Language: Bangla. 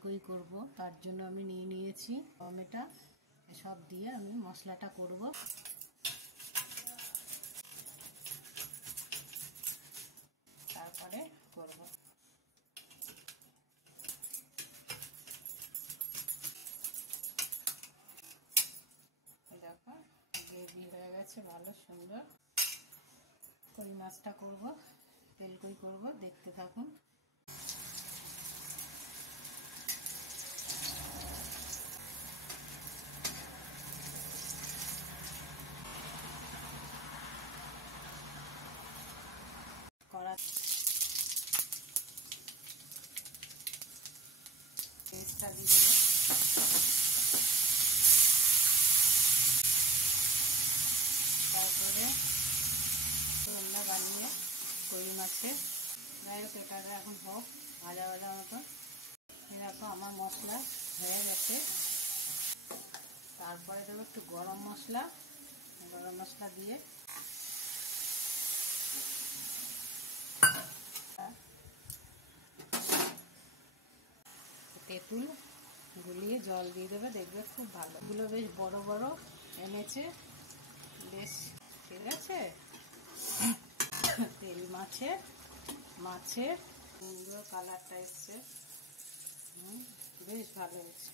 তেলকই করব, তার জন্য আমি নিয়ে নিয়েছি টমেটো। সব দিয়ে আমি মশলাটা করব। তারপরে করব। দেখো গ্রেভি হয়ে গেছে, ভালো সুন্দর। কই মাছটা করব, তেলকই করব, দেখতে থাকুন। কড়া পেস্টটা দিয়ে দেবো। তারপরে রান্না বানিয়ে কই মাছে যাই হোক, এটা এখন হোক ভাজা ভাজা মতন। এরকম আমার মশলা হয়ে গেছে। তারপরে দেবো একটু গরম মশলা। গরম মশলা দিয়ে তেঁতুল গুলিয়ে জল দিয়ে দেবে, দেখবে খুব ভালো। এগুলো বেশ বড় বড় এনেছে, বেশ ঠিক আছে। তেল মাছের সুন্দর কালারটা এসছে, বেশ ভালো হয়েছে।